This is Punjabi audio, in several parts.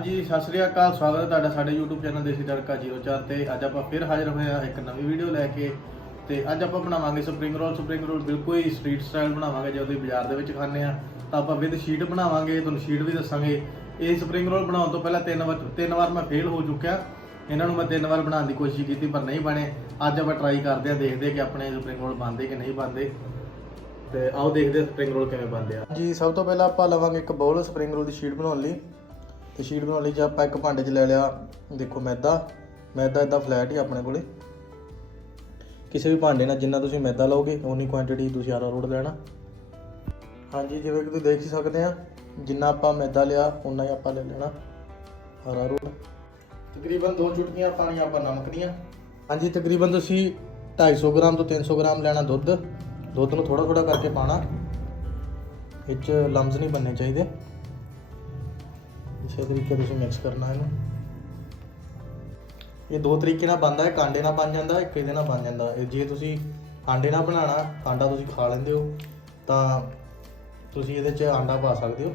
ਹਾਂਜੀ, ਸਤਿ ਸ੍ਰੀ ਅਕਾਲ, ਸਵਾਗਤ ਹੈ ਤੁਹਾਡਾ ਸਾਡੇ YouTube ਚੈਨਲ ਦੇਸੀ ਤੜਕਾ 04 ਤੇ। ਅੱਜ ਆਪਾਂ ਫਿਰ ਹਾਜ਼ਰ ਹੋਏ ਹਾਂ ਇੱਕ ਨਵੀਂ ਵੀਡੀਓ ਲੈ ਕੇ ਤੇ ਅੱਜ ਆਪਾਂ ਬਣਾਵਾਂਗੇ ਸਪਰਿੰਗ ਰੋਲ ਸਪਰਿੰਗ ਰੋਲ ਬਿਲਕੁਲ ਹੀ ਸਟਰੀਟ ਸਟਾਈਲ ਬਣਾਵਾਂਗੇ ਜਦੋਂ ਤੁਸੀਂ ਬਾਜ਼ਾਰ ਦੇ ਵਿੱਚ ਖਾਂਦੇ ਆ ਤਾਂ ਆਪਾਂ ਵਿਦ ਸ਼ੀਟ ਬਣਾਵਾਂਗੇ, ਤੁਹਾਨੂੰ ਸ਼ੀਟ ਵੀ ਦੱਸਾਂਗੇ। ਇਹ ਸਪਰਿੰਗ ਰੋਲ ਬਣਾਉਣ ਤੋਂ ਪਹਿਲਾਂ ਤਿੰਨ ਵਾਰ ਤਿੰਨ ਵਾਰ ਮੈਂ ਫੇਲ ਹੋ ਚੁੱਕਿਆ। ਇਹਨਾਂ ਨੂੰ ਮੈਂ ਤਿੰਨ ਵਾਰ ਬਣਾਉਣ ਦੀ ਕੋਸ਼ਿਸ਼ ਕੀਤੀ, ਪਰ ਨਹੀਂ ਬਣੇ। ਅੱਜ ਆਪਾਂ ਟਰਾਈ ਕਰਦੇ ਆ ਦੇਖਦੇ ਕਿ ਆਪਣੇ ਸਪਰਿੰਗ ਰੋਲ ਬਣਦੇ ਕਿ ਨਹੀਂ ਬਣਦੇ। ਤੇ ਆਓ ਦੇਖਦੇ ਆ ਸਪਰਿੰਗ ਰੋਲ ਕਿਵੇਂ ਬਣਦੇ ਆ। ਜੀ ਸਭ ਤੋਂ ਪਹਿਲਾਂ ਆਪਾਂ ਲਵਾਂਗੇ ਇੱਕ ਬਾਉਲ ਸਪਰਿੰਗ ਰੋਲ ਦੀ ਸ਼ੀਟ ਬਣਾਉਣ ਲਈ। ਤੇ ਸ਼ੀਟ ਬਣਾਉਣ ਲਈ ਜੇ ਆਪਾਂ ਇੱਕ ਭਾਂਡੇ 'ਚ ਲੈ ਲਿਆ, ਦੇਖੋ ਮੈਦਾ ਮੈਦਾ ਇਦਾਂ ਫਲੈਟ ਹੀ ਆਪਣੇ ਕੋਲੇ। ਕਿਸੇ ਵੀ ਭਾਂਡੇ ਨਾਲ ਜਿੰਨਾ ਤੁਸੀਂ ਮੈਦਾ ਲਓਗੇ ਉਨੀ ਕੁਆਂਟੀਟੀ ਤੁਸੀਂ ਆਰਾ ਅਰਾਰੋਟ ਲੈਣਾ। ਹਾਂਜੀ, ਜਿਵੇਂ ਕਿ ਤੁਸੀਂ ਦੇਖ ਹੀ ਸਕਦੇ ਆ, ਜਿੰਨਾ ਆਪਾਂ ਮੈਦਾ ਲਿਆ ਉਨਾ ਹੀ ਆਪਾਂ ਲੈ ਲੈਣਾ ਅਰਾਰੋਟ ਤਕਰੀਬਨ 2 ਚੁਟਕੀਆਂ ਪਾਣੀਆਂ ਆਪਾਂ ਨਮਕ ਦੀਆਂ। ਹਾਂਜੀ, ਤਕਰੀਬਨ ਤੁਸੀਂ 250 ਗ੍ਰਾਮ ਤੋਂ 300 ਗ੍ਰਾਮ ਲੈਣਾ ਦੁੱਧ। ਦੁੱਧ ਨੂੰ ਥੋੜਾ ਥੋੜਾ ਕਰਕੇ ਪਾਣਾ। ਇਹ 'ਚ ਲਮਸ ਨਹੀਂ ਬਣਨੇ ਚਾਹੀਦੇ। ਅੱਛੇ ਤਰੀਕੇ ਤੁਸੀਂ ਮਿਕਸ ਕਰਨਾ ਇਹਨੂੰ। ਇਹ ਦੋ ਤਰੀਕੇ ਨਾਲ ਬਣਦਾ ਹੈ ਕਾਂਡੇ ਨਾਲ ਬਣ ਜਾਂਦਾ, ਇੱਕ ਇਹਦੇ ਨਾਲ ਬਣ ਜਾਂਦਾ। ਇਹ ਜੇ ਤੁਸੀਂ ਆਂਡੇ ਨਾਲ ਬਣਾਉਣਾ ਆਂਡਾ ਤੁਸੀਂ ਖਾ ਲੈਂਦੇ ਹੋ, ਤਾਂ ਤੁਸੀਂ ਇਹਦੇ 'ਚ ਆਂਡਾ ਪਾ ਸਕਦੇ ਹੋ,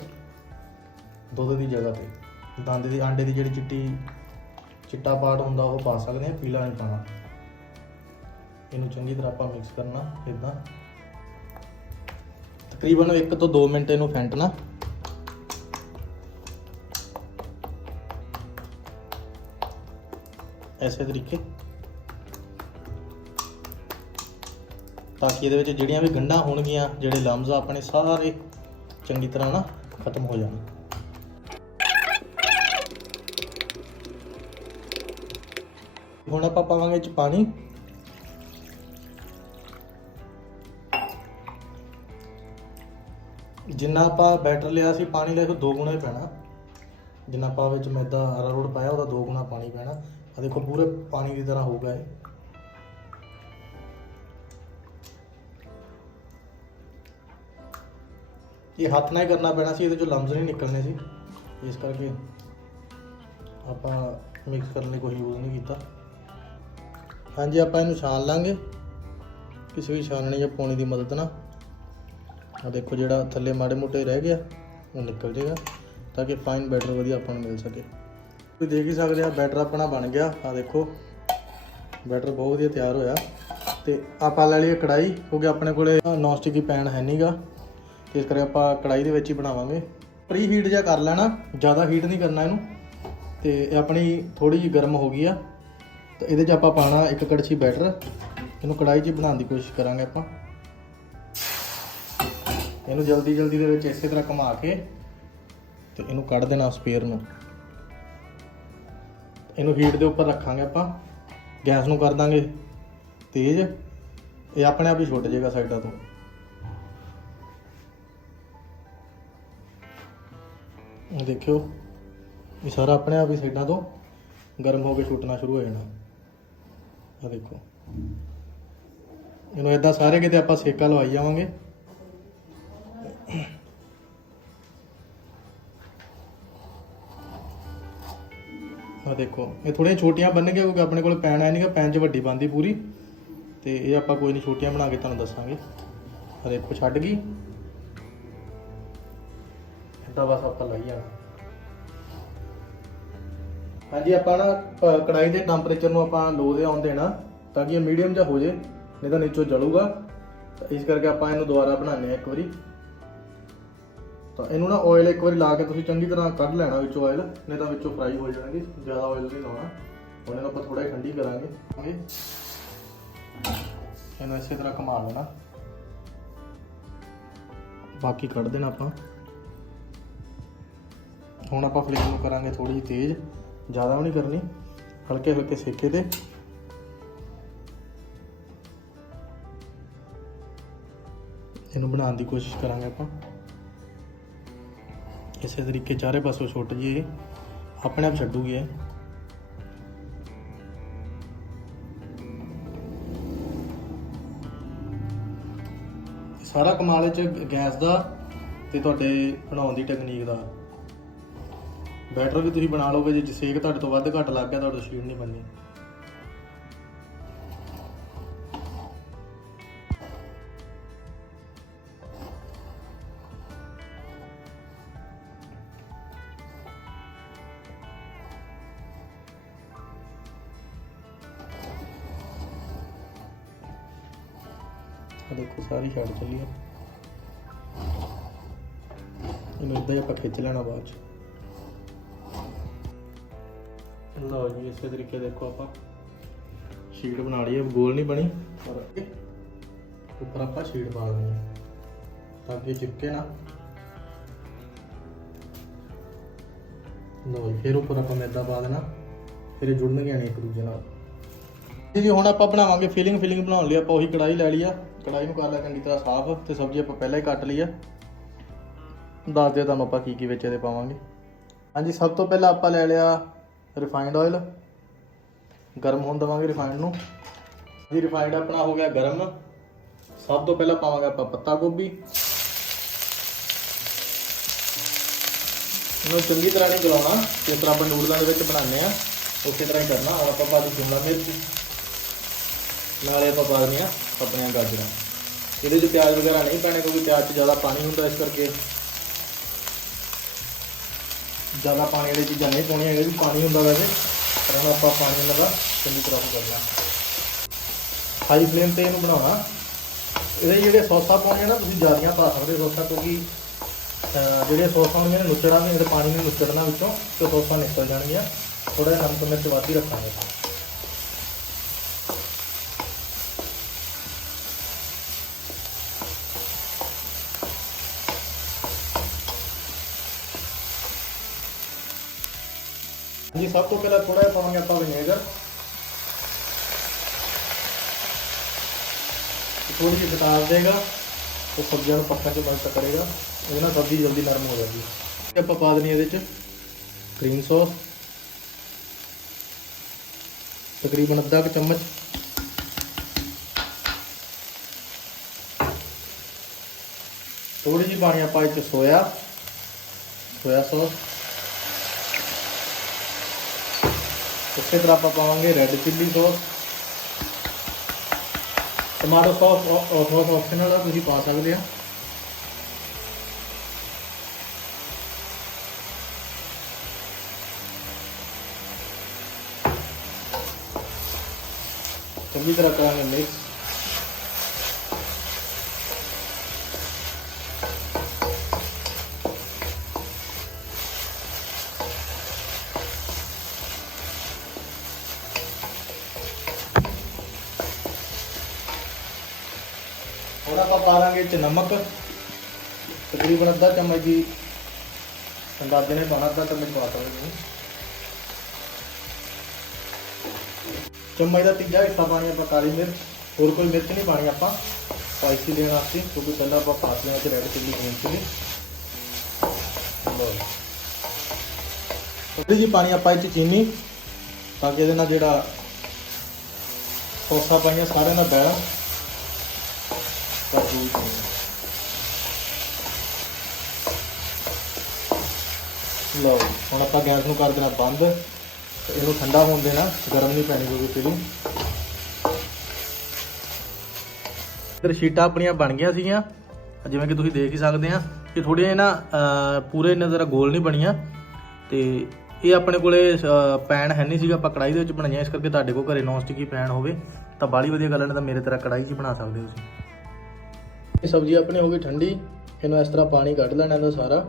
ਦੁੱਧ ਦੀ ਜਗ੍ਹਾ ਤੇ। ਦੰਦ ਦੀ, ਆਂਡੇ ਦੀ ਜਿਹੜੀ ਚਿੱਟੀ, ਚਿੱਟਾ ਪਾਰਟ ਹੁੰਦਾ, ਉਹ ਪਾ ਸਕਦੇ ਆ ਪੀਲਾ ਨਹੀਂ ਪਾਣਾ ਇਹਨੂੰ ਚੰਗੀ ਤਰ੍ਹਾਂ ਆਪਾਂ ਮਿਕਸ ਕਰਨਾ ਇਦਾਂ ਤਕਰੀਬਨ 1 ਤੋਂ 2 ਮਿੰਟ ਇਹਨੂੰ ਫੈਂਟਣਾ। ਐਸੇ ਤਰੀਕੇ। ਤਾਂ ਕਿ ਇਹਦੇ ਵਿੱਚ ਜਿਹੜੀਆਂ ਵੀ ਗੰਢਾਂ ਹੋਣਗੀਆਂ, ਜਿਹੜੇ ਲਮਜ਼ ਆਪਣੇ ਸਾਰੇ ਚੰਗੀ ਤਰ੍ਹਾਂ ਨਾ ਖਤਮ ਹੋ ਜਾਣ। ਹੁਣ ਆਪਾਂ ਪਾਵਾਂਗੇ ਚ ਪਾਣੀ। ਜਿੰਨਾ ਆਪਾਂ ਬੈਟਰ ਲਿਆ ਸੀ, ਪਾਣੀ ਲੈ ਕੇ ਦੋ ਗੁਣਾ ਹੀ ਪੈਣਾ। ਜਿੰਨਾ ਆਪਾਂ ਵਿੱਚ ਮੈਦਾ ਅਰਾਰੋਟ ਪਾਇਆ, ਉਹਦਾ ਦੋ ਗੁਣਾ ਪਾਣੀ ਪੈਣਾ। ਆ ਦੇਖੋ, ਪੂਰੇ ਪਾਣੀ ਦੀ ਤਰ੍ਹਾਂ ਹੋਊਗਾ ਇਹ। ਇਹ ਹੱਥ ਨਾਲ ਹੀ ਕਰਨਾ ਪੈਣਾ ਸੀ, ਇਹਦੇ ਚੋਂ ਲਮਸ ਨਹੀਂ ਨਿਕਲਣੇ ਸੀ। ਇਸ ਕਰਕੇ ਆਪਾਂ ਮਿਕਸ ਕਰਨ ਲਈ ਕੋਈ ਯੂਜ਼ ਨਹੀਂ ਕੀਤਾ। ਹਾਂਜੀ, ਆਪਾਂ ਇਹਨੂੰ ਛਾਣ ਲਾਂਗੇ। ਕਿਸੇ ਵੀ ਛਾਨਣੀ ਜਾਂ ਪੌਣੀ ਦੀ ਮਦਦ ਨਾਲ। ਆ ਦੇਖੋ, ਜਿਹੜਾ ਥੱਲੇ ਮਾੜੇ ਮੋਟੇ ਰਹਿ ਗਿਆ, ਉਹ ਨਿਕਲ ਜਾਏਗਾ, ਤਾਂ ਕਿ ਫਾਈਨ ਬੈਟਰ ਵਧੀਆ ਆਪਾਂ ਨੂੰ ਮਿਲ ਸਕੇ। ਤੁਸੀਂ ਦੇਖ ਹੀ ਸਕਦੇ ਆ ਬੈਟਰ ਆਪਣਾ ਬਣ ਗਿਆ। ਆ ਦੇਖੋ ਬੈਟਰ ਬਹੁਤ ਵਧੀਆ ਤਿਆਰ ਹੋਇਆ। ਤੇ ਆਪਾਂ ਲੈ ਲਈਏ ਕੜਾਈ ਕਿਉਂਕਿ ਆਪਣੇ ਕੋਲੇ ਨੌਨ ਸਟਿਕ ਦੀ ਪੈਨ ਹੈ ਨਹੀਂਗਾ ਤੇ ਇਸ ਕਰਕੇ ਆਪਾਂ ਕੜਾਈ ਦੇ ਵਿੱਚ ਹੀ ਬਣਾਵਾਂਗੇ। ਪ੍ਰੀ ਹੀਟ ਜਿਹਾ ਕਰ ਲੈਣਾ, ਜ਼ਿਆਦਾ ਹੀਟ ਨਹੀਂ ਕਰਨਾ ਇਹਨੂੰ। ਤੇ ਇਹ ਆਪਣੀ ਥੋੜੀ ਜਿਹੀ ਗਰਮ ਹੋ ਗਈ ਆ। ਤੇ ਇਹਦੇ 'ਚ ਆਪਾਂ ਪਾਣਾ ਇੱਕ ਕੜਛੀ ਬੈਟਰ ਇਹਨੂੰ ਕੜਾਈ 'ਚ ਹੀ ਬਣਾਉਣ ਦੀ ਕੋਸ਼ਿਸ਼ ਕਰਾਂਗੇ ਆਪਾਂ। ਇਹਨੂੰ ਜਲਦੀ ਜਲਦੀ ਦੇ ਵਿੱਚ ਇਸੇ ਤਰ੍ਹਾਂ ਘੁਮਾ ਕੇ ਤੇ ਇਹਨੂੰ ਕੱਢ ਦੇਣਾ ਸਪੇਅਰ ਨੂੰ। ਇਹਨੂੰ ਹੀਟ ਦੇ ਉੱਪਰ ਰੱਖਾਂਗੇ ਆਪਾਂ। ਗੈਸ ਨੂੰ ਕਰ ਦਾਂਗੇ। ਤੇਜ਼। ਇਹ ਆਪਣੇ ਆਪ ਹੀ ਛੁੱਟ ਜਾਏਗਾ ਸਾਈਡਾਂ ਤੋਂ। ਦੇਖਿਓ। ਇਹ ਸਾਰਾ ਆਪਣੇ ਆਪ ਹੀ ਸਾਈਡਾਂ ਤੋਂ ਗਰਮ ਹੋ ਕੇ ਛੁੱਟਣਾ ਸ਼ੁਰੂ ਹੋ ਜਾਣਾ। ਆ ਦੇਖੋ। ਇਹਨੂੰ ਇਦਾਂ ਸਾਰੇ ਕਿਤੇ ਆਪਾਂ ਸੇਕਾ ਲਵਾਈ ਜਾਵਾਂਗੇ। ਆ ਦੇਖੋ, ਇਹ ਥੋੜੀਆਂ ਛੋਟੀਆਂ ਬਣਨਗੀਆਂ ਕਿਉਂਕਿ ਆਪਣੇ ਕੋਲ ਪੈਨ ਹੈ ਨਹੀਂਗਾ ਪੈਨ 'ਚ ਵੱਡੀ ਬਣਦੀ ਪੂਰੀ। ਤੇ ਇਹ ਆਪਾਂ ਕੋਈ ਨਹੀਂ ਛੋਟੀਆਂ ਬਣਾ ਕੇ ਤੁਹਾਨੂੰ ਦੱਸਾਂਗੇ। ਆ ਦੇਖੋ, ਛੱਡ ਗਈ। ਇੱਦਾਂ ਬਸ ਆਪਾਂ ਲਾਈ ਜਾਣਾ। ਹਾਂਜੀ, ਆਪਾਂ ਨਾ ਪ- ਕੜਾਈ ਦੇ ਟੈਂਪਰੇਚਰ ਨੂੰ ਆਪਾਂ ਲੋ ਦੇ ਆਉਣ ਦੇਣਾ, ਤਾਂ ਕਿ ਇਹ ਮੀਡੀਅਮ ਜਿਹਾ ਹੋ ਜੇ, ਨਹੀਂ ਤਾਂ ਨੀਚੋਂ ਜਲੂਗਾ। ਇਸ ਕਰਕੇ ਆਪਾਂ ਇਹਨੂੰ ਦੁਬਾਰਾ ਬਣਾਉਂਦੇ ਆ ਇੱਕ ਵਾਰੀ। ਤਾਂ ਇਹਨੂੰ ਨਾ ਆਇਲ ਇੱਕ ਵਾਰੀ ਲਾ ਕੇ ਤੁਸੀਂ ਚੰਗੀ ਤਰ੍ਹਾਂ ਕੱਢ ਲੈਣਾ ਵਿੱਚੋਂ ਆਇਲ ਨਹੀਂ ਤਾਂ ਵਿੱਚੋਂ ਫਰਾਈ ਹੋ ਜਾਣਗੇ, ਜ਼ਿਆਦਾ ਆਇਲ ਨਹੀਂ ਲਾਉਣਾ। ਹੁਣ ਇਹਨੂੰ ਆਪਾਂ ਥੋੜਾ ਜਿਹਾ ਠੰਡੀ ਕਰਾਂਗੇ ਇਹਨੂੰ ਇਸੇ ਤਰ੍ਹਾਂ ਘੁਮਾ ਲੈਣਾ। ਬਾਕੀ ਕੱਢ ਦੇਣਾ ਆਪਾਂ। ਹੁਣ ਆਪਾਂ ਫਲੇਮ ਨੂੰ ਕਰਾਂਗੇ ਥੋੜੀ ਜਿਹੀ ਤੇਜ਼, ਜ਼ਿਆਦਾ ਵੀ ਨਹੀਂ ਕਰਨੀ, ਹਲਕੇ ਹਲਕੇ ਸੇਕੇ ਤੇ। ਇਹਨੂੰ ਬਣਾਉਣ ਦੀ ਕੋਸ਼ਿਸ਼ ਕਰਾਂਗੇ ਆਪਾਂ। ਇਸੇ ਤਰੀਕੇ ਚਾਰੇ ਪਾਸੋਂ ਛੁੱਟ ਜੀ ਆਪਣੇ ਆਪ ਛੱਡੂਗੀ ਇਹ ਸਾਰਾ ਕਮਾਲ ਚ ਗੈਸ ਦਾ ਤੇ ਤੁਹਾਡੇ ਬਣਾਉਣ ਦੀ ਟੈਕਨੀਕ ਦਾ। ਬੈਟਰ ਵੀ ਤੁਸੀਂ ਬਣਾ ਲਓਗੇ ਜੇ ਸੇਕ ਤੁਹਾਡੇ ਤੋਂ ਵੱਧ ਘੱਟ ਲੱਗ ਗਿਆ, ਤੁਹਾਡੇ ਤੋਂ ਸ਼ੀਟ ਨਹੀਂ ਬਣਨੀ। ਆ ਦੇਖੋ, ਸਾਰੀ ਛੱਡ ਚੱਲੀ ਆ। ਇਹਨੂੰ ਇਦਾਂ ਆਪਾਂ ਖਿੱਚ ਲੈਣਾ ਬਾਅਦ ਚ। ਲਓ ਜੀ, ਇਸੇ ਤਰੀਕੇ ਦੇਖੋ ਆਪਾਂ। ਸ਼ੀਟ ਬਣਾ ਲਈ ਹੈ ਗੋਲ ਨਹੀਂ ਬਣੀ। ਪਰ ਉੱਪਰ ਆਪਾਂ ਸ਼ੀਟ ਪਾ ਦੇਣੀ ਹੈ ਤਾਂ ਕਿ ਚਿਪਕੇ ਨਾ। ਲਓ ਫਿਰ ਉੱਪਰ ਆਪਾਂ ਮੈਦਾ ਪਾ ਦੇਣਾ। ਫਿਰ ਇਹ ਜੁੜਨਗੇ ਨਹੀਂ ਇੱਕ ਦੂਜੇ ਨਾਲ। ਜੀ, ਹੁਣ ਆਪਾਂ ਬਣਾਵਾਂਗੇ ਫੀਲਿੰਗ ਫੀਲਿੰਗ ਬਣਾਉਣ ਲਈ ਆਪਾਂ ਉਹੀ ਕੜਾਈ ਲੈ ਲਈ ਆ। ਕੜਾਈ ਨੂੰ ਕਰ ਲਿਆ ਚੰਗੀ ਤਰ੍ਹਾਂ ਸਾਫ਼ ਤੇ ਸਬਜ਼ੀ ਆਪਾਂ ਪਹਿਲਾਂ ਹੀ ਕੱਟ ਲਈ ਆ। ਦੱਸ ਦਿਓ ਤੁਹਾਨੂੰ ਆਪਾਂ ਕੀ ਕੀ ਵਿੱਚ ਇਹਦੇ ਪਾਵਾਂਗੇ। ਹਾਂਜੀ, ਸਭ ਤੋਂ ਪਹਿਲਾਂ ਆਪਾਂ ਲੈ ਲਿਆ ਰਿਫਾਈਨਡ ਆਇਲ ਗਰਮ ਹੋਣ ਦੇਵਾਂਗੇ ਰਿਫਾਈਨਡ ਨੂੰ। ਜੀ ਰਿਫਾਈਨਡ ਆਪਣਾ ਹੋ ਗਿਆ ਗਰਮ। ਸਭ ਤੋਂ ਪਹਿਲਾਂ ਪਾਵਾਂਗੇ ਆਪਾਂ ਪੱਤਾ ਗੋਭੀ। ਇਹਨੂੰ ਚੰਗੀ ਤਰ੍ਹਾਂ ਨਹੀਂ ਗਲਾਉਣਾ, ਜਿਸ ਤਰ੍ਹਾਂ ਆਪਾਂ ਨੂਡਲਾਂ ਦੇ ਵਿੱਚ ਬਣਾਉਂਦੇ ਆ, ਉਸੇ ਤਰ੍ਹਾਂ ਹੀ ਕਰਨਾ। ਹੁਣ ਆਪਾਂ ਪਾ ਦੀ ਸ਼ਿਮਲਾ ਮਿਰਚ। ਨਾਲੇ ਆਪਾਂ ਪਾ ਦਿੰਦੇ ਆ ਆਪਣੀਆਂ ਗਾਜਰਾਂ। ਇਹਦੇ 'ਚ ਪਿਆਜ਼ ਵਗੈਰਾ ਨਹੀਂ ਪਾਣੇ ਕਿਉਂਕਿ ਪਿਆਜ਼ 'ਚ ਜ਼ਿਆਦਾ ਪਾਣੀ ਹੁੰਦਾ ਇਸ ਕਰਕੇ। ਜ਼ਿਆਦਾ ਪਾਣੀ ਵਾਲੀ ਚੀਜ਼ਾਂ ਨਹੀਂ ਪਾਉਣੀਆਂ, ਇਹਦੇ 'ਚ ਪਾਣੀ ਹੁੰਦਾ ਵੈਸੇ। ਪਰ ਹੁਣ ਆਪਾਂ ਪਾਣੀ ਇਹਨਾਂ ਦਾ ਚੰਗੀ ਤਰ੍ਹਾਂ ਕਰਨਾ ਹਾਈ ਫਲੇਮ ਤੇ ਇਹਨੂੰ ਬਣਾਉਣਾ। ਇਹਦੇ ਜਿਹੜੇ ਸੌਸਾਂ ਪਾਉਣੀਆਂ ਨਾ, ਤੁਸੀਂ ਜ਼ਿਆਦੀਆਂ ਪਾ ਸਕਦੇ ਹੋ ਸੌਸਾਂ ਕਿਉਂਕਿ, ਅਹ ਜਿਹੜੀਆਂ ਸੌਸਾਂ ਹੁੰਦੀਆਂ ਨੇ ਨੁੱਚੜਾਂਗੇ ਇਹਦੇ ਪਾਣੀ ਨੂੰ ਨੁੱਚੜਨਾ ਵਿੱਚੋਂ, ਤੇ ਸੌਸਾਂ ਨਿਕਲ ਜਾਣਗੀਆਂ। ਥੋੜਾ ਜਿਹਾ ਨਮਕ ਮਿਰਚ ਵੱਧ ਹੀ ਰੱਖਾਂਗੇ। ਸਭ ਤੋਂ ਪਹਿਲਾਂ ਥੋੜਾ ਜਿਹਾ ਪਾਵਾਂਗੇ ਆਪਾਂ ਵਿਨੇਗਰ ਥੋੜੀ ਜਿਹੀ ਖਟਾਸ ਦੇਗਾ, ਉਹ ਸਬਜ਼ੀਆਂ ਨੂੰ ਪੱਕਣ 'ਚ ਮਦਦ ਕਰੇਗਾ। ਇਹਦੇ ਨਾਲ ਸਬਜ਼ੀ ਜਲਦੀ ਨਰਮ ਹੋ ਜਾਂਦੀ ਹੈ। ਆਪਾਂ ਪਾ ਦੇਣੀ ਇਹਦੇ 'ਚ ਕਰੀਮ ਸੌਸ ਤਕਰੀਬਨ ਅੱਧਾ ਕੁ ਚਮਚ। ਥੋੜੀ ਜਿਹੀ ਪਾਣੀ ਆਪਾਂ ਇਹ 'ਚ ਸੋਇਆ। ਸੋਇਆ ਸੌਸ ਉਸੇ ਤਰ੍ਹਾਂ ਆਪਾਂ ਪਾਵਾਂਗੇ red chilli sauce tomato sauce ਬਹੁਤ ਆਪਸ਼ਨਲ ਆ ਤੁਸੀਂ ਪਾ ਸਕਦੇ ਆ ਚੰਗੀ ਤਰ੍ਹਾਂ ਕਰਾਂਗੇ ਮਿਕਸ ਹੁਣ ਆਪਾਂ ਪਾ ਲਾਂਗੇ 'ਚ ਨਮਕ। ਤਕਰੀਬਨ ਅੱਧਾ ਚਮਚ ਦੀ ਅੰਦਾਜ਼ੇ ਨੇ ਪਾਉਣਾ, ਅੱਧਾ ਚਮਚ ਪਾ ਸਕਦੇ ਚਮਚ ਦਾ ਤੀਜਾ ਹਿੱਸਾ ਪਾਣੀ ਆਪਾਂ ਕਾਲੀ ਮਿਰਚ। ਹੋਰ ਕੋਈ ਮਿਰਚ ਨਹੀਂ ਪਾਣੀ ਆਪਾਂ। ਸਪਾਈਸੀ ਦੇਣ ਵਾਸਤੇ, ਕਿਉਂਕਿ ਪਹਿਲਾਂ ਆਪਾਂ ਪਾਤੀਆਂ ਵਿੱਚ ਰੈੱਡ ਚਿੱਲੀ ਗ੍ਰੀਨ ਚਿੱਲੀ ਥੋੜੀ ਜਿਹੀ ਪਾਣੀ ਆਪਾਂ ਇਹ ਚੀਨੀ, ਤਾਂ ਕਿ ਇਹਦੇ ਨਾਲ ਜਿਹੜਾ ਸੌਸਾਂ ਪਾਈਆਂ ਸਾਰਿਆਂ ਨਾਲ ਬੈਲੈਂਸ ਕਰ ਦੂਜੀ ਲਓ ਹੁਣ ਆਪਾਂ ਗੈਸ ਨੂੰ ਕਰ ਦੇਣਾ ਬੰਦ ਤੇ ਇਹਨੂੰ ਠੰਡਾ ਹੋਣ ਦੇਣਾ ਗਰਮ ਨਹੀਂ ਪੈਣੀ ਕਿਉਂਕਿ ਫਿਲਿੰਗ ਇਧਰ ਸ਼ੀਟਾਂ ਆਪਣੀਆਂ ਬਣ ਗਈਆਂ ਸੀਗੀਆਂ ਜਿਵੇਂ ਕਿ ਤੁਸੀਂ ਦੇਖ ਹੀ ਸਕਦੇ ਆ ਕਿ ਥੋੜੀਆਂ ਨਾ ਅਹ, ਪੂਰੇ ਇੰਨੇ ਜ਼ਰਾ ਗੋਲ ਨਹੀਂ ਬਣੀਆਂ ਤੇ ਇਹ ਆਪਣੇ ਕੋਲੇ ਪੈਨ ਹੈ ਨਹੀਂ ਸੀਗਾ ਆਪਾਂ ਕੜਾਈ ਦੇ ਵਿੱਚ ਬਣਾਈਆਂ ਇਸ ਕਰਕੇ ਤੁਹਾਡੇ ਕੋਲ ਘਰੇ ਨੌਨ ਸਟਿਕੀ ਪੈਨ ਹੋਵੇ ਤਾਂ ਬਾਲੀ ਵਧੀਆ ਗੱਲ ਹੈ ਨਹੀਂ ਤਾਂ ਮੇਰੇ ਤਰ੍ਹਾਂ ਕੜਾਈ 'ਚ ਹੀ ਬਣਾ ਸਕਦੇ ਹੋ ਤੁਸੀਂ। ਸਬਜ਼ੀ ਆਪਣੀ ਹੋ ਗਈ ਠੰਡੀ, ਇਹਨੂੰ ਇਸ ਤਰ੍ਹਾਂ ਪਾਣੀ ਕੱਢ ਲੈਣਾ ਇਹਦਾ ਸਾਰਾ,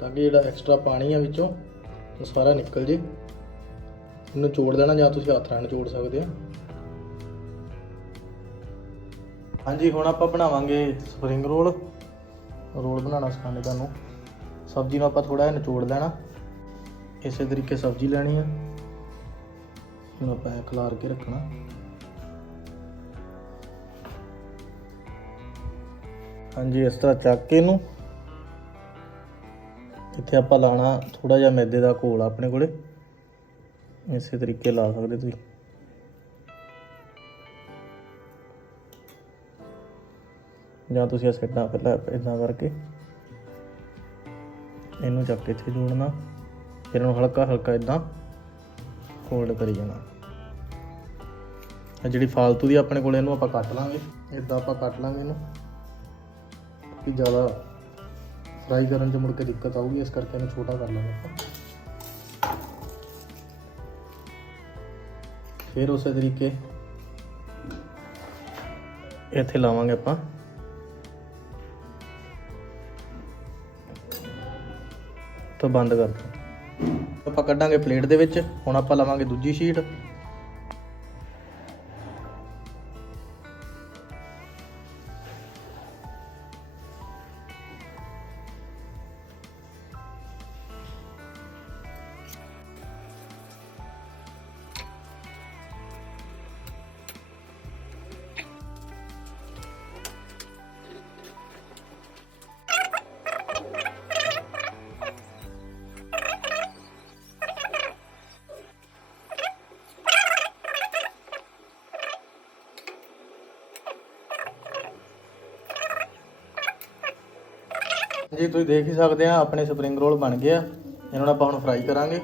ਤਾਂ ਕਿ ਜਿਹੜਾ ਐਕਸਟਰਾ ਪਾਣੀ ਆ ਵਿੱਚੋਂ, ਉਹ ਸਾਰਾ ਨਿਕਲ ਜੇ। ਇਹਨੂੰ ਚੋੜ ਦੇਣਾ ਜਾਂ ਤੁਸੀਂ ਹੱਥ ਨਾਲ ਨਿਚੋੜ ਸਕਦੇ ਆ। ਹਾਂਜੀ, ਹੁਣ ਆਪਾਂ ਬਣਾਵਾਂਗੇ ਸਪਰਿੰਗ ਰੋਲ ਰੋਲ ਬਣਾਉਣਾ ਸਿਖਾਣੇ ਤੁਹਾਨੂੰ। ਸਬਜ਼ੀ ਨੂੰ ਆਪਾਂ ਥੋੜਾ ਜਿਹਾ ਨਿਚੋੜ ਲੈਣਾ। ਇਸੇ ਤਰੀਕੇ ਸਬਜ਼ੀ ਲੈਣੀ ਹੈ ਹੁਣ ਆਪਾਂ ਇਹ ਖਲਾਰ ਕੇ ਰੱਖਣਾ। ਹਾਂਜੀ, ਇਸ ਤਰ੍ਹਾਂ ਚੱਕ ਕੇ ਇਹਨੂੰ ਇੱਥੇ ਆਪਾਂ ਲਾਣਾ ਥੋੜਾ ਜਿਹਾ ਮੈਦੇ ਦਾ ਘੋਲ ਆਪਣੇ ਕੋਲੇ। ਇਸੇ ਤਰੀਕੇ ਲਾ ਸਕਦੇ ਤੁਸੀਂ। ਜਾਂ ਤੁਸੀਂ ਇਸ ਕਿੱਦਾਂ ਪਹਿਲਾਂ ਇਦਾਂ ਕਰਕੇ ਇਹਨੂੰ ਚੱਕ ਕੇ ਇੱਥੇ ਜੋੜਨਾ। ਫਿਰ ਇਹਨੂੰ ਹਲਕਾ ਹਲਕਾ ਇਦਾਂ ਫੋਲਡ ਕਰੀ ਜਾਣਾ। ਇਹ ਜਿਹੜੀ ਫਾਲਤੂ ਦੀ ਆਪਣੇ ਕੋਲ ਇਹਨੂੰ ਆਪਾਂ ਕੱਟ ਲਾਂਗੇ। ਇਦਾਂ ਆਪਾਂ ਕੱਟ ਲਾਂਗੇ ਇਹਨੂੰ। ਕਿ ਜ਼ਿਆਦਾ ਫਰਾਈ ਕਰਨ 'ਚ ਮੁੜ ਕੇ ਦਿੱਕਤ ਆਊਗੀ, ਇਸ ਕਰਕੇ ਇਹਨੂੰ ਛੋਟਾ ਕਰ ਲਾਂਗੇ ਆਪਾਂ। ਫਿਰ ਉਸੇ ਤਰੀਕੇ ਇੱਥੇ ਲਾਵਾਂਗੇ ਆਪਾਂ। ਤਾਂ ਬੰਦ ਕਰ ਆਪਾਂ ਕੱਢਾਂਗੇ ਪਲੇਟ ਦੇ ਵਿੱਚ, ਹੁਣ ਆਪਾਂ ਲਾਵਾਂਗੇ ਦੂਜੀ ਸ਼ੀਟ ਜੀ, ਤੁਸੀਂ ਦੇਖ ਹੀ ਸਕਦੇ ਆ, ਆਪਣੇ ਸਪਰਿੰਗ ਰੋਲ ਬਣ ਗਏ ਆ। ਇਹਨਾਂ ਨੂੰ ਆਪਾਂ ਹੁਣ ਫਰਾਈ ਕਰਾਂਗੇ।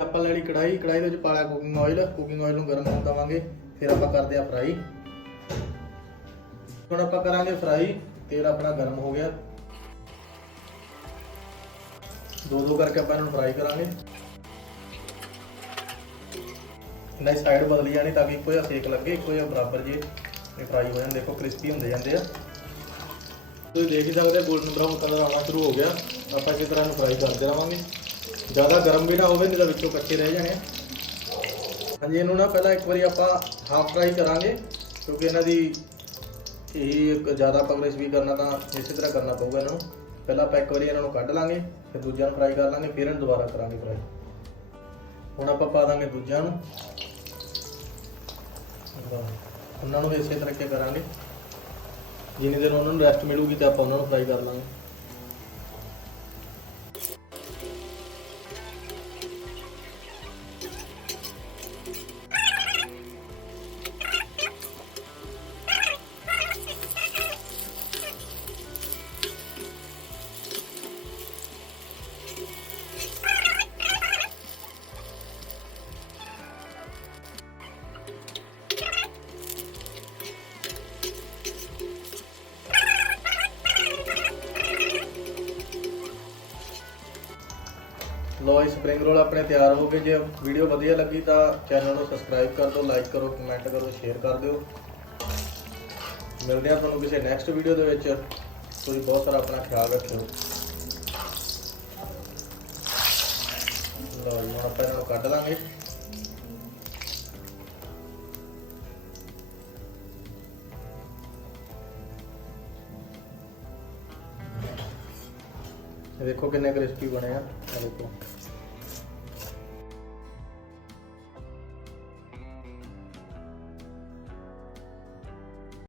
ਆਪਾਂ ਲੈ ਲਈ ਕੜਾਈ ਕੜਾਈ ਦੇ ਵਿੱਚ ਪਾਲਿਆ ਕੁਕਿੰਗ ਆਇਲ ਕੁਕਿੰਗ ਆਇਲ ਨੂੰ ਗਰਮ ਹੋਣ ਦਵਾਂਗੇ, ਫਿਰ ਆਪਾਂ ਕਰਦੇ ਆ ਫਰਾਈ ਹੁਣ ਆਪਾਂ ਕਰਾਂਗੇ ਫਰਾਈ ਤੇਲ ਆਪਣਾ ਗਰਮ ਹੋ ਗਿਆ। ਦੋ ਦੋ ਕਰਕੇ ਆਪਾਂ ਇਹਨਾਂ ਨੂੰ ਫਰਾਈ ਕਰਾਂਗੇ। ਇਹਨਾਂ ਦੀ ਸਾਈਡ ਬਦਲੀ ਜਾਣੀ ਤਾਂ ਕਿ ਇੱਕੋ ਜਿਹਾ ਸੇਕ ਲੱਗੇ, ਇੱਕੋ ਜਿਹਾ ਬਰਾਬਰ ਜੇ। ਫਰਾਈ ਹੋ ਜਾਣ ਦੇਖੋ ਕ੍ਰਿਸਪੀ ਹੁੰਦੇ ਜਾਂਦੇ ਆ। ਤੁਸੀਂ ਦੇਖ ਹੀ ਸਕਦੇ ਗੋਲਡਨ ਬ੍ਰਾਊਨ ਕਲਰ ਆਉਣਾ ਸ਼ੁਰੂ ਹੋ ਗਿਆ। ਆਪਾਂ ਇਸੇ ਤਰ੍ਹਾਂ ਇਹਨੂੰ ਫਰਾਈ ਕਰਦੇ ਰਵਾਂਗੇ। ਜ਼ਿਆਦਾ ਗਰਮ ਵੀ ਨਾ ਹੋਵੇ, ਨਹੀਂ ਤਾਂ ਵਿੱਚੋਂ ਕੱਚੇ ਰਹਿ ਜਾਣੇ ਆ। ਹਾਂਜੀ, ਇਹਨੂੰ ਨਾ ਪਹਿਲਾਂ ਇੱਕ ਵਾਰੀ ਆਪਾਂ ਹਾਫ ਫਰਾਈ ਕਰਾਂਗੇ, ਕਿਉਂਕਿ ਇਹਨਾਂ ਦੀ ਇਹ ਇੱਕ ਜ਼ਿਆਦਾ ਕਵਰੇਜ ਵੀ ਕਰਨਾ ਤਾਂ ਇਸੇ ਤਰ੍ਹਾਂ ਕਰਨਾ ਪਊਗਾ ਇਹਨਾਂ ਨੂੰ। ਪਹਿਲਾਂ ਆਪਾਂ ਇੱਕ ਵਾਰੀ ਇਹਨਾਂ ਨੂੰ ਕੱਢ ਲਾਂਗੇ, ਫਿਰ ਦੂਜਿਆਂ ਨੂੰ ਫਰਾਈ ਕਰ ਲਾਂਗੇ, ਫਿਰ ਇਹਨੂੰ ਦੁਬਾਰਾ ਕਰਾਂਗੇ ਫਰਾਈ ਹੁਣ ਆਪਾਂ ਪਾ ਦਾਂਗੇ ਦੂਜਿਆਂ ਨੂੰ। ਉਹਨਾਂ ਨੂੰ ਵੀ ਇਸੇ ਤਰੀਕੇ ਕਰਾਂਗੇ। ਜਿੰਨੀ ਦਿਨ ਉਹਨਾਂ ਨੂੰ ਰੈਸਟ ਮਿਲੂਗੀ ਤੇ ਆਪਾਂ ਉਹਨਾਂ ਨੂੰ ਫਰਾਈ ਕਰ ਲਾਂਗੇ। ਲੋ ਇਹ ਸਪਰਿੰਗ ਰੋਲ ਆਪਣੇ ਤਿਆਰ ਹੋ ਗਏ। ਜੇ ਵੀਡੀਓ ਵਧੀਆ ਲੱਗੀ ਤਾਂ ਚੈਨਲ ਨੂੰ ਸਬਸਕ੍ਰਾਈਬ ਕਰ ਦਿਓ ਲਾਈਕ ਕਰੋ ਕਮੈਂਟ ਕਰੋ ਸ਼ੇਅਰ ਕਰ ਦਿਓ। ਮਿਲਦੇ ਆ ਤੁਹਾਨੂੰ ਕਿਸੇ ਨੈਕਸਟ ਵੀਡੀਓ ਦੇ ਵਿੱਚ। ਤੁਸੀਂ ਬਹੁਤ ਸਾਰਾ ਆਪਣਾ ਖਿਆਲ ਰੱਖਿਓ। ਲੋ ਜੀ ਆਪਾਂ ਇਹਨਾਂ ਨੂੰ ਕੱਢ ਲਾਂਗੇ। ਦੇਖੋ ਕਿੰਨੇ ਕ੍ਰਿਸਪੀ ਬਣੇ ਆ। ਦੇਖੋ।